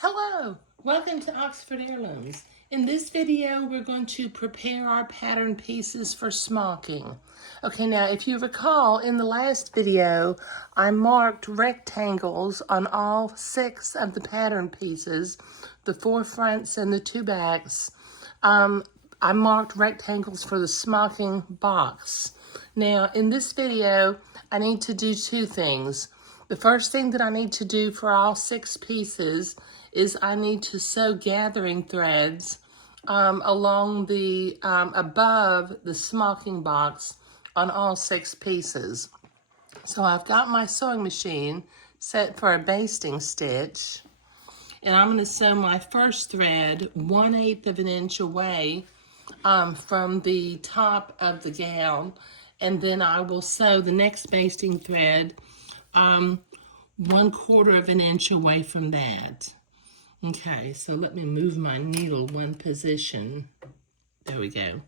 Hello, welcome to Oxford Heirlooms. In this video, we're going to prepare our pattern pieces for smocking. Okay, now if you recall, in the last video, I marked rectangles on all 6 of the pattern pieces, the 4 fronts and the 2 backs. I marked rectangles for the smocking box. Now, in this video, I need to do 2 things. The first thing that I need to do for all 6 pieces is I need to sew gathering threads along the, above the smocking box on all 6 pieces. So I've got my sewing machine set for a basting stitch, and I'm going to sew my first thread 1/8 of an inch away from the top of the gown, and then I will sew the next basting thread 1/4 of an inch away from that. Okay, so let me move my needle one position. There we go.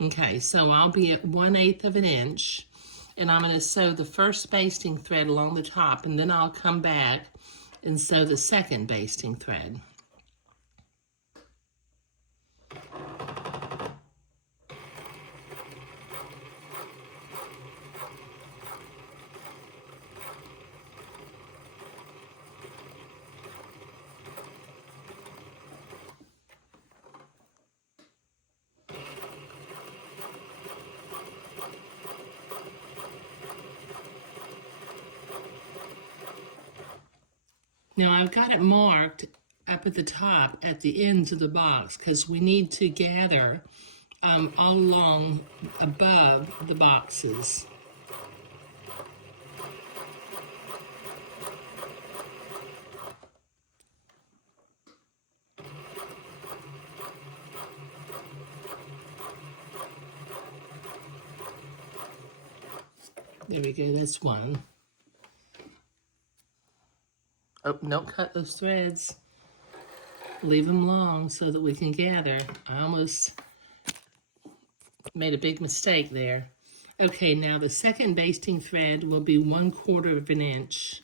Okay, so I'll be at 1/8 of an inch, and I'm going to sew the first basting thread along the top, and then I'll come back and sew the second basting thread. Now I've got it marked up at the top at the ends of the box because we need to gather all along above the boxes. There we go, that's one. Oh, don't cut those threads. Leave them long so that we can gather. I almost made a big mistake there. Okay, now the second basting thread will be 1/4 of an inch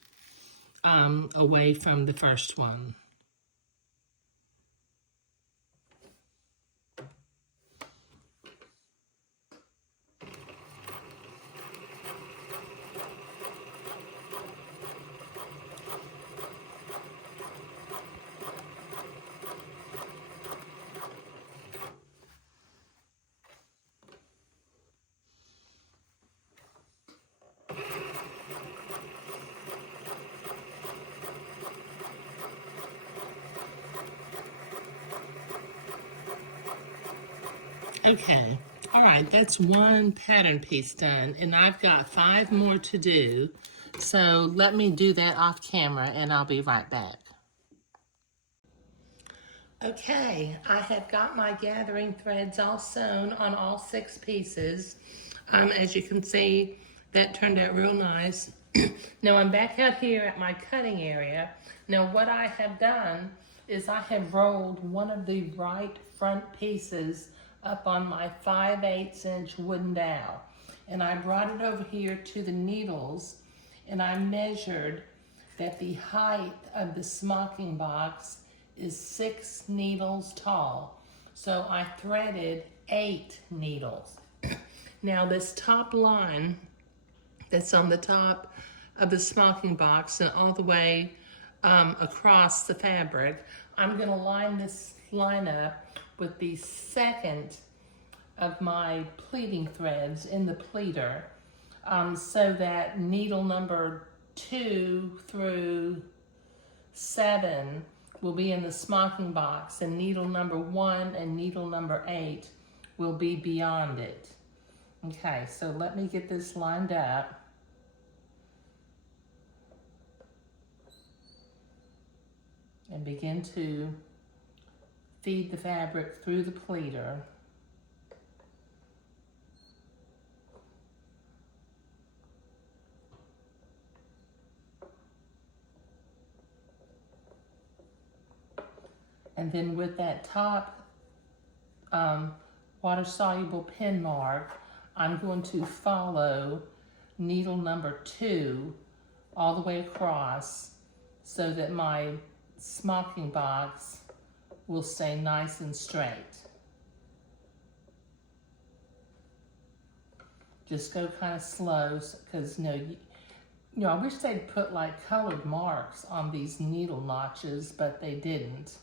away from the first one. Okay, all right, that's one pattern piece done, and I've got 5 more to do. So let me do that off camera, and I'll be right back. Okay, I have got my gathering threads all sewn on all 6 pieces. As you can see, that turned out real nice. Now I'm back out here at my cutting area. Now what I have done is I have rolled one of the right front pieces up on my 5/8 inch wooden dowel. And I brought it over here to the needles, and I measured that the height of the smocking box is 6 needles tall. So I threaded 8 needles. Now this top line that's on the top of the smocking box and all the way across the fabric, I'm gonna line this line up with the second of my pleating threads in the pleater, so that needle number 2 through 7 will be in the smocking box, and needle number 1 and needle number 8 will be beyond it. Okay, so let me get this lined up. And begin to feed the fabric through the pleater. And then with that top water-soluble pin mark, I'm going to follow needle number 2 all the way across so that my smocking box will stay nice and straight. Just go kind of slow, because I wish they'd put like colored marks on these needle notches, but they didn't.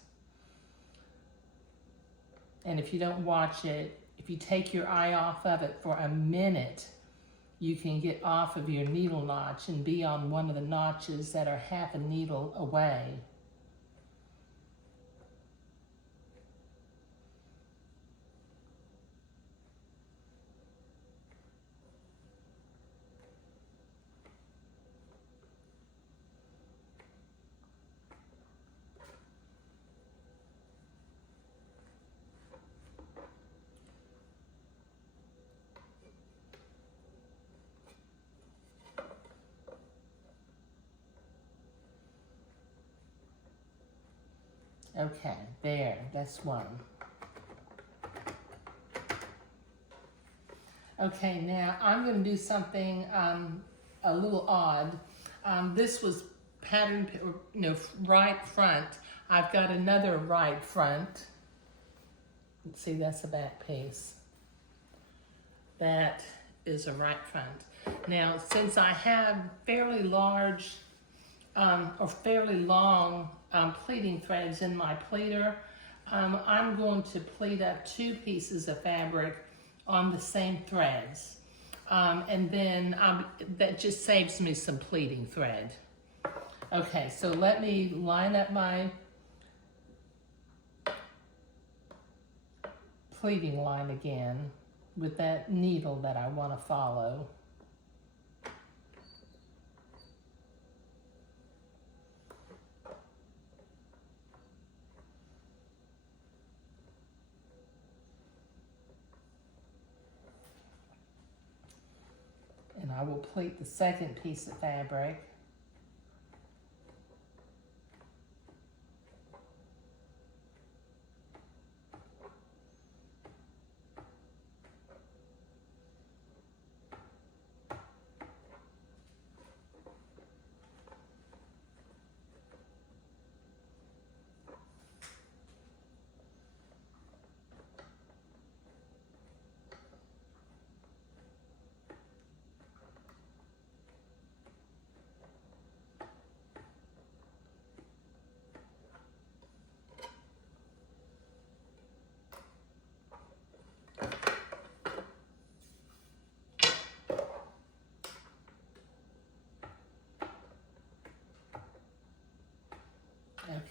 And if you don't watch it, if you take your eye off of it for a minute, you can get off of your needle notch and be on one of the notches that are half a needle away. Okay, there, that's one. Okay, now I'm going to do something a little odd. This was patterned, right front. I've got another right front. Let's see, that's a back piece. That is a right front. Now, since I have fairly large or fairly long pleating threads in my pleater, I'm going to pleat up 2 pieces of fabric on the same threads. And then that just saves me some pleating thread. Okay, so let me line up my pleating line again with that needle that I want to follow. And I will pleat the second piece of fabric.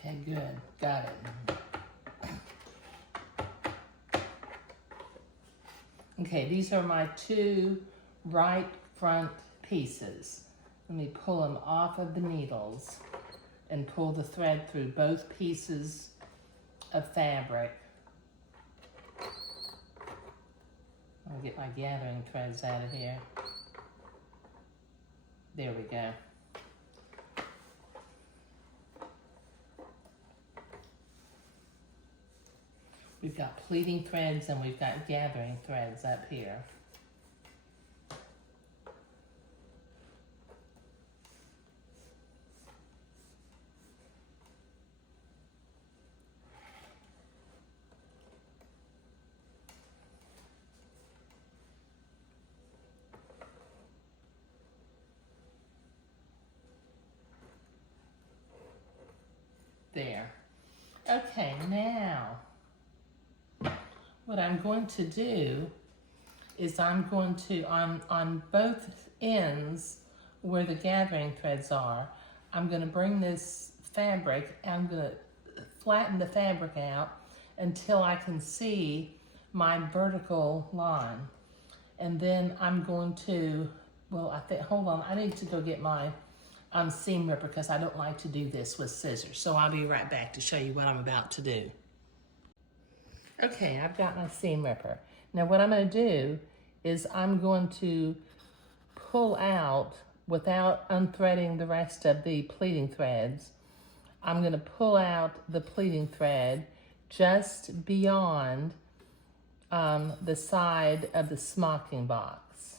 Okay, good. Got it. Okay, these are my 2 right front pieces. Let me pull them off of the needles and pull the thread through both pieces of fabric. I'll get my gathering threads out of here. There we go. We've got pleating threads and we've got gathering threads up here. There. Okay, now what I'm going to do is I'm going to, on both ends where the gathering threads are, I'm going to bring this fabric, I'm going to flatten the fabric out until I can see my vertical line. And then I'm going to, hold on, I need to go get my seam ripper because I don't like to do this with scissors. So I'll be right back to show you what I'm about to do. Okay, I've got my seam ripper. Now what I'm going to do is I'm going to pull out, without unthreading the rest of the pleating threads, I'm going to pull out the pleating thread just beyond the side of the smocking box.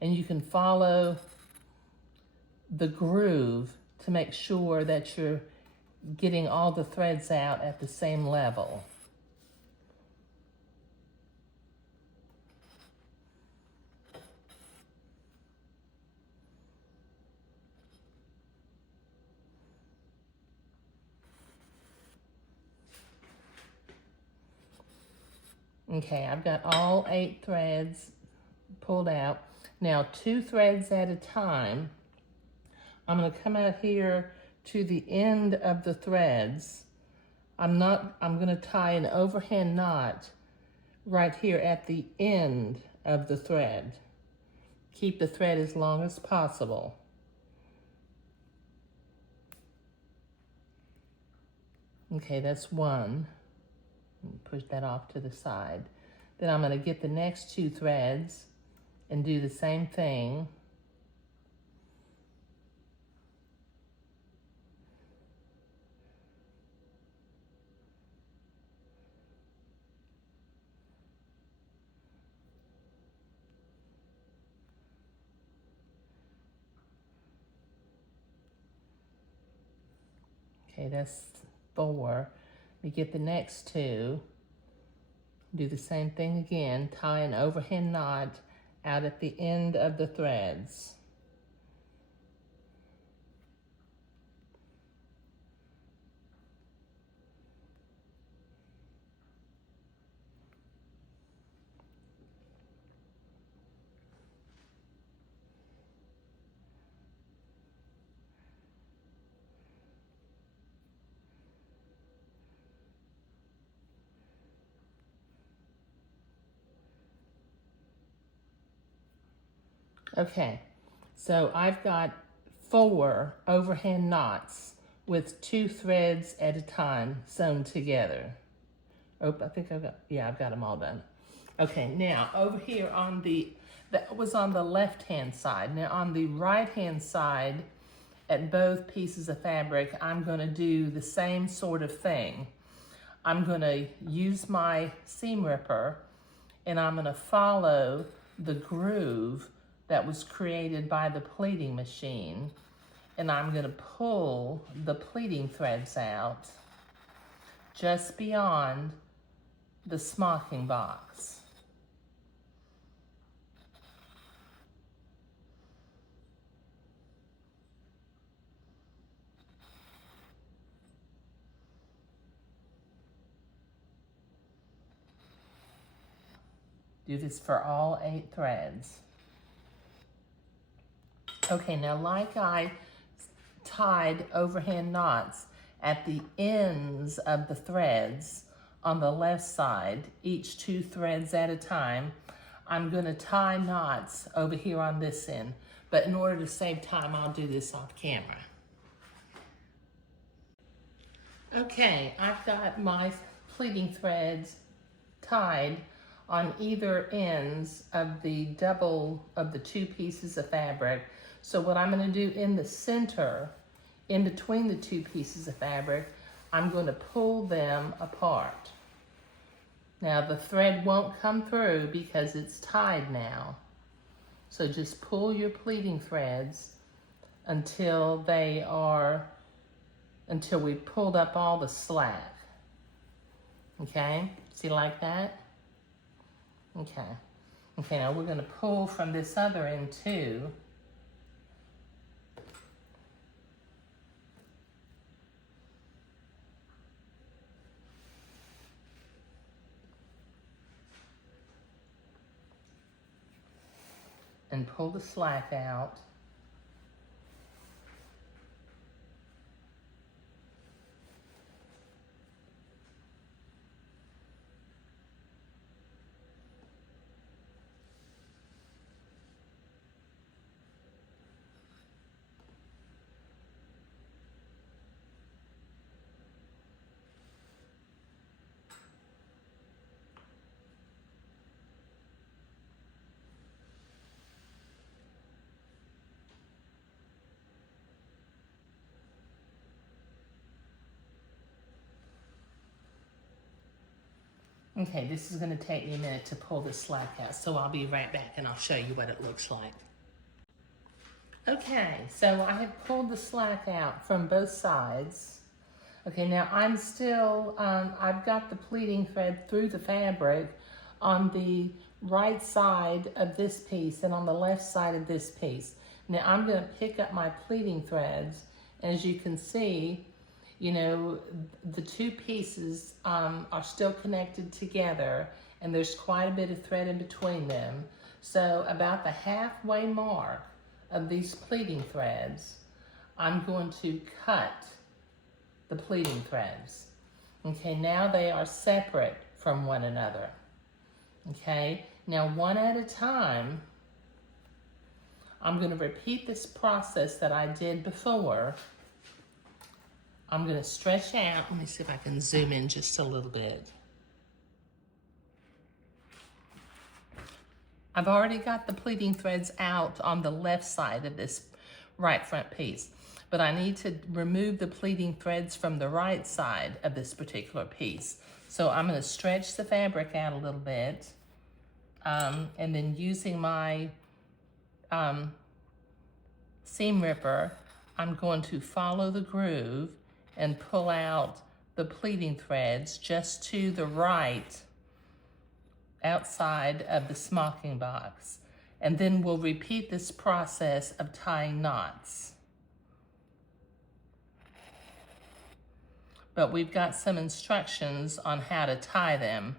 And you can follow the groove to make sure that you're getting all the threads out at the same level. Okay, I've got all 8 threads pulled out. Now 2 threads at a time, I'm going to come out here to the end of the threads. I'm going to tie an overhand knot right here at the end of the thread. Keep the thread as long as possible. Okay, that's 1. Push that off to the side. Then I'm going to get the next 2 threads and do the same thing. Okay, that's 4. We get the next 2. Do the same thing again. Tie an overhand knot out at the end of the threads. Okay, so I've got 4 overhand knots with 2 threads at a time sewn together. Oh, I think I've got them all done. Okay, now over here on that was on the left-hand side. Now on the right-hand side, at both pieces of fabric, I'm gonna do the same sort of thing. I'm gonna use my seam ripper and I'm gonna follow the groove that was created by the pleating machine, and I'm going to pull the pleating threads out just beyond the smocking box. Do this for all 8 threads. Okay, now like I tied overhand knots at the ends of the threads on the left side, each 2 threads at a time, I'm going to tie knots over here on this end. But in order to save time, I'll do this off camera. Okay, I've got my pleating threads tied on either ends of the 2 pieces of fabric. So what I'm going to do in the center, in between the 2 pieces of fabric, I'm going to pull them apart. Now the thread won't come through because it's tied now. So just pull your pleating threads until we've pulled up all the slack. Okay, see like that? Okay. Okay, now we're going to pull from this other end too. And pull the slack out. Okay, this is going to take me a minute to pull the slack out, so I'll be right back and I'll show you what it looks like. Okay, so I have pulled the slack out from both sides. Okay, now I'm still, I've got the pleating thread through the fabric on the right side of this piece and on the left side of this piece. Now I'm going to pick up my pleating threads. As you can see, you know, the two pieces are still connected together, and there's quite a bit of thread in between them. So about the halfway mark of these pleating threads, I'm going to cut the pleating threads. Okay, now they are separate from one another. Okay, now one at a time, I'm going to repeat this process that I did before. I'm going to stretch out. Let me see if I can zoom in just a little bit. I've already got the pleating threads out on the left side of this right front piece, but I need to remove the pleating threads from the right side of this particular piece. So I'm going to stretch the fabric out a little bit, and then using my seam ripper, I'm going to follow the groove and pull out the pleating threads just to the right outside of the smocking box. And then we'll repeat this process of tying knots. But we've got some instructions on how to tie them.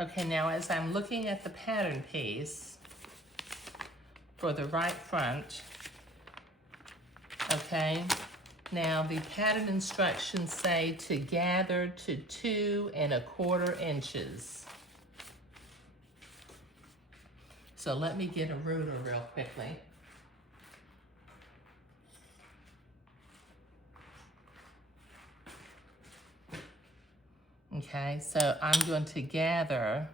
Okay, now as I'm looking at the pattern piece for the right front, okay, now the pattern instructions say to gather to 2 1/4 inches. So let me get a ruler real quickly. Okay, so I'm going to gather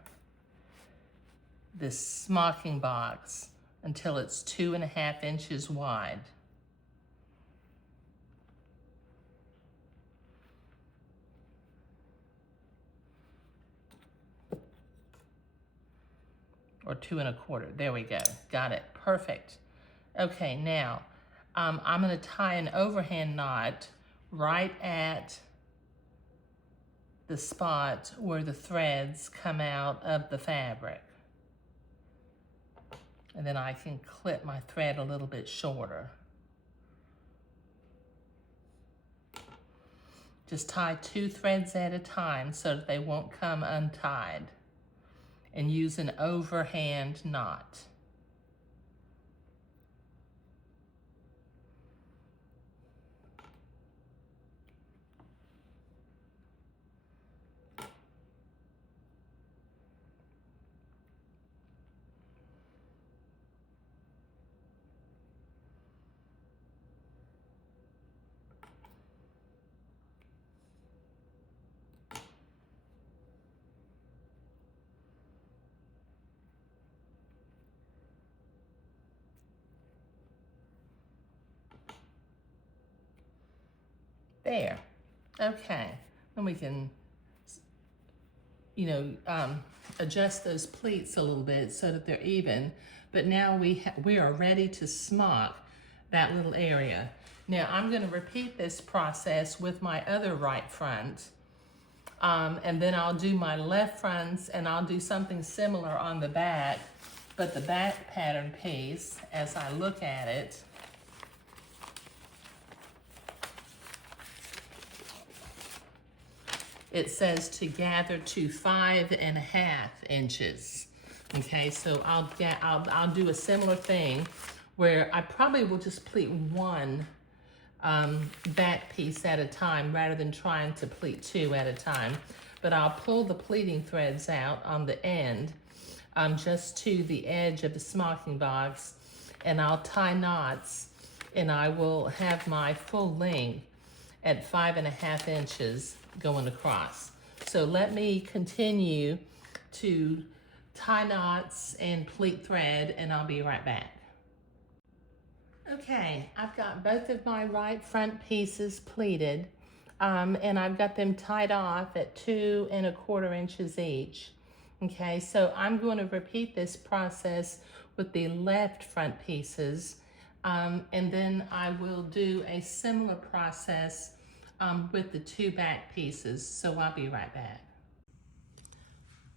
this smocking box until it's 2 1/2 inches wide. Or 2 1/4, there we go, got it, perfect. Okay, now I'm gonna tie an overhand knot right at the spot where the threads come out of the fabric. And then I can clip my thread a little bit shorter. Just tie 2 threads at a time so that they won't come untied. And use an overhand knot. There. Okay. And we can, you know, adjust those pleats a little bit so that they're even. But now we are ready to smock that little area. Now I'm going to repeat this process with my other right front. And then I'll do my left fronts, and I'll do something similar on the back. But the back pattern piece, as I look at it, it says to gather to 5 1/2 inches. Okay, so I'll do a similar thing where I probably will just pleat one back piece at a time rather than trying to pleat 2 at a time. But I'll pull the pleating threads out on the end just to the edge of the smocking box, and I'll tie knots, and I will have my full length at 5 1/2 inches going across. So let me continue to tie knots and pleat thread, and I'll be right back. Okay, I've got both of my right front pieces pleated, and I've got them tied off at 2 1/4 inches each. Okay, so I'm going to repeat this process with the left front pieces, and then I will do a similar process with the two back pieces. So I'll be right back.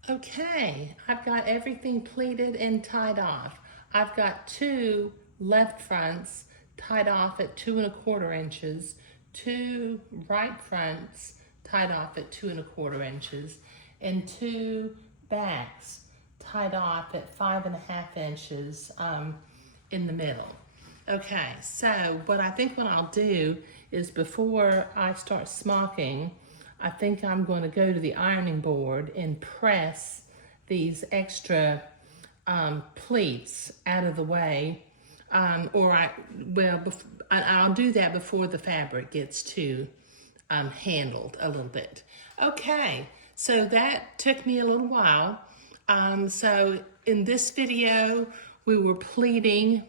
Okay, I've got everything pleated and tied off. I've got two left fronts tied off at 2¼ inches, two right fronts tied off at 2¼ inches, and two backs tied off at 5½ inches in the middle. Okay, so what I'll do is before I start smocking, I think I'm going to go to the ironing board and press these extra pleats out of the way, I'll do that before the fabric gets too handled a little bit. Okay, so that took me a little while. So in this video, we were pleating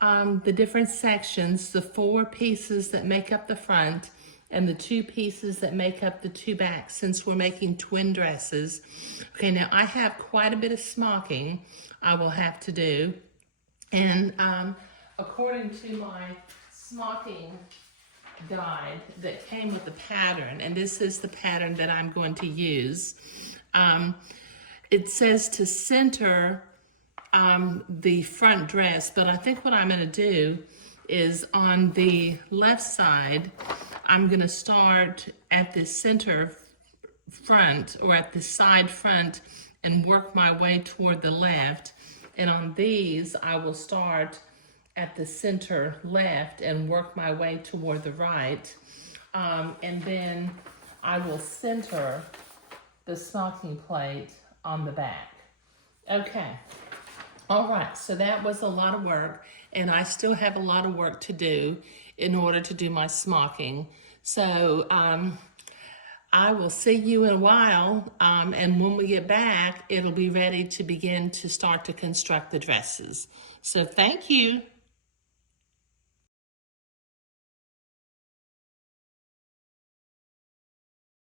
the different sections, the 4 pieces that make up the front and the 2 pieces that make up the 2 backs, since we're making twin dresses. Okay, now I have quite a bit of smocking I will have to do. And according to my smocking guide that came with the pattern, and this is the pattern that I'm going to use, it says to center the front dress, but I think what I'm going to do is on the left side, I'm going to start at the center front or at the side front and work my way toward the left. And on these, I will start at the center left and work my way toward the right. And then I will center the stocking plate on the back. Okay. All right, so that was a lot of work, and I still have a lot of work to do in order to do my smocking. So I will see you in a while, and when we get back, it'll be ready to begin to start to construct the dresses. So thank you.